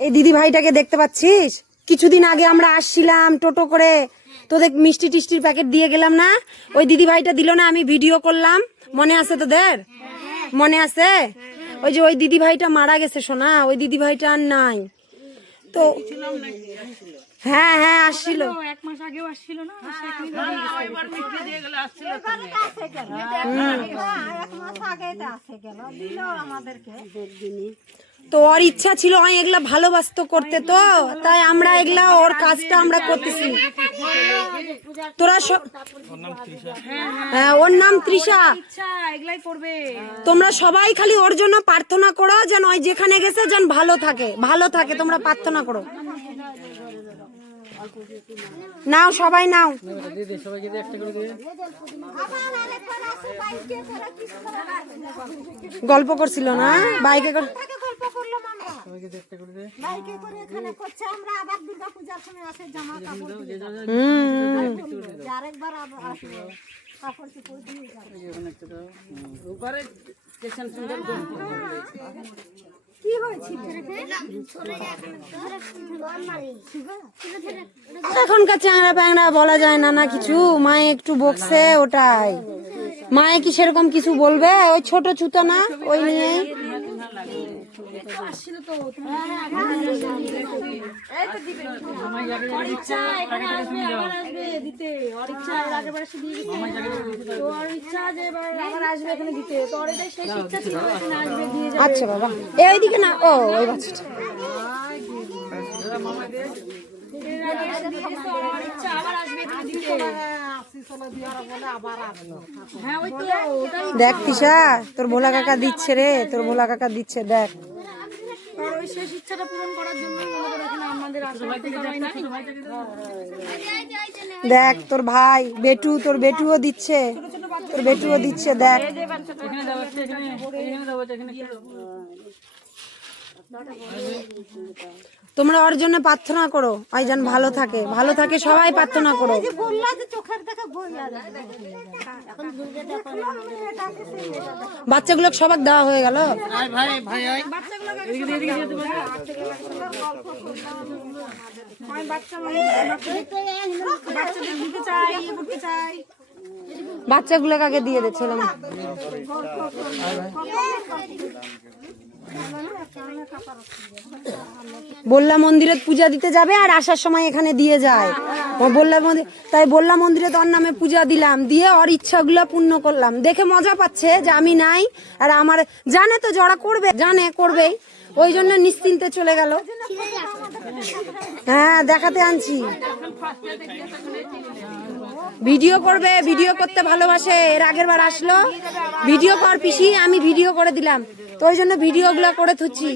এই দিদি ভাইটাকে দেখতে পাচ্ছিস? কিছুদিন আগে আমরা আসছিলাম টোটো করে, তোদের মিষ্টি টিষ্টির প্যাকেট দিয়ে গেলাম না? ওই দিদি ভাইটা দিল না, আমি ভিডিও করলাম, মনে আছে তোদের? মনে আছে? ওই যে ওই দিদি ভাইটা মারা গেছে সোনা, ওই দিদি ভাইটা আর নাই তো। হ্যাঁ হ্যাঁ আসছিল, 1 মাস আগেও আসছিল না? তো ওর ইচ্ছা ছিল এগুলা ভালোবাসতো করতে, তো তাই আমরা এগুলা ওর কাজটা আমরা করতেছি। তোরা হ্যাঁ, ওর নাম তৃষা। এগুলাই করবে। তোমরা সবাই খালি ওর জন্য প্রার্থনা করো যেন ওই যেখানে গেছে যেন ভালো থাকে, ভালো থাকে, তোমরা প্রার্থনা করো। নাও সবাই নাও। গল্প করছিল না বাইকে করে। এখনকার চ্যাংড়া প্যাংড়া বলা যায় না, না কিছু। মায়ে একটু বকছে, ওটাই। মায়ে কি সেরকম কিছু বলবে? ওই ছোট ছুতো না, ওই নিয়ে আচ্ছা বাবা এইদিকে না, ও ওই বাচ্চাটা দেখ তিশা, তোর ভোলা কাকা দিচ্ছে রে, তোর ভোলা কাকা দিচ্ছে, দেখ। দেখ তোর ভাই বেটু, তোর বেটুও দিচ্ছে, তোর বেটুও দিচ্ছে, দেখ। তোমরা ওর জন্য প্রার্থনা করো, ওই যেন ভালো থাকে, ভালো থাকে, সবাই প্রার্থনা করো। বাচ্চাগুলো সবাক দেওয়া হয়ে গেল। বাচ্চাগুলোকে আগে দিয়ে দিচ্ছিলাম। বললা মন্দিরে পূজা দিতে যাবে আর আসার সময় এখানে দিয়ে যায়। বললা মন্দির, তাই বললা মন্দিরে তোর নামে পূজা দিলাম, দিয়ে ওর ইচ্ছাগুলো পূর্ণ করলাম। দেখে মজা পাচ্ছে যে আমি নাই, আর আমার জানে তো যারা করবে, জানে করবেই, ওই জন্য নিশ্চিন্তে চলে গেল। হ্যাঁ দেখাতে আনছি, ভিডিও করবে, ভিডিও করতে ভালোবাসে। এর আগের বার আসলো, ভিডিও কর পিসি, আমি ভিডিও করে দিলাম, তো ওই জন্য ভিডিও গুলা করে থুচ্ছি।